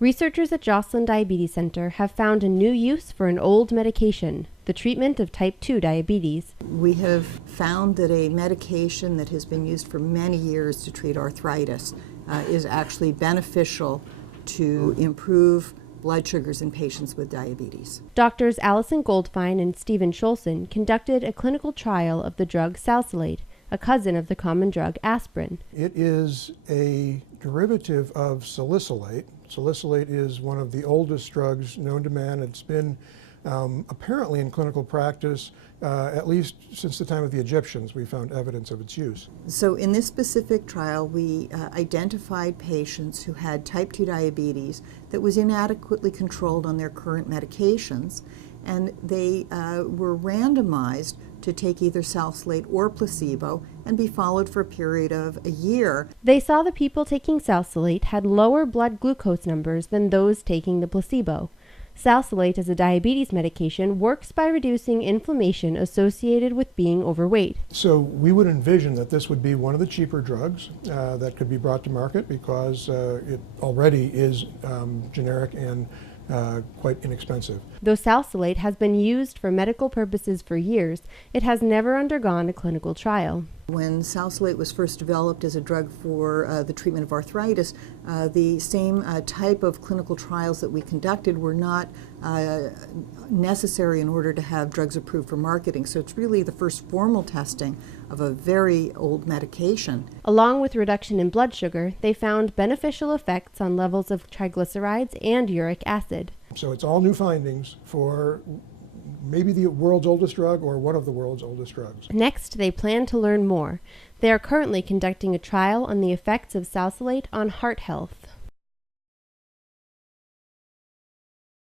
Researchers at Joslin Diabetes Center have found a new use for an old medication, the treatment of type 2 diabetes. We have found that a medication that has been used for many years to treat arthritis is actually beneficial to improve blood sugars in patients with diabetes. Doctors Allison Goldfine and Stephen Joslin conducted a clinical trial of the drug Salsalate, a cousin of the common drug aspirin. It is a derivative of salicylate. Salicylate is one of the oldest drugs known to man. It's been apparently in clinical practice at least since the time of the Egyptians. We found evidence of its use. So in this specific trial, we identified patients who had type 2 diabetes that was inadequately controlled on their current medications, and they were randomized to take either Salsalate or placebo and be followed for a period of a year. They saw the people taking Salsalate had lower blood glucose numbers than those taking the placebo. Salsalate as a diabetes medication works by reducing inflammation associated with being overweight. So we would envision that this would be one of the cheaper drugs that could be brought to market because it already is generic and quite inexpensive. Though Salsalate has been used for medical purposes for years, it has never undergone a clinical trial. When Salsalate was first developed as a drug for the treatment of arthritis, the same type of clinical trials that we conducted were not necessary in order to have drugs approved for marketing. So it's really the first formal testing of a very old medication. Along with reduction in blood sugar, they found beneficial effects on levels of triglycerides and uric acid. So it's all new findings for maybe the world's oldest drug or one of the world's oldest drugs. Next, they plan to learn more. They are currently conducting a trial on the effects of Salsalate on heart health.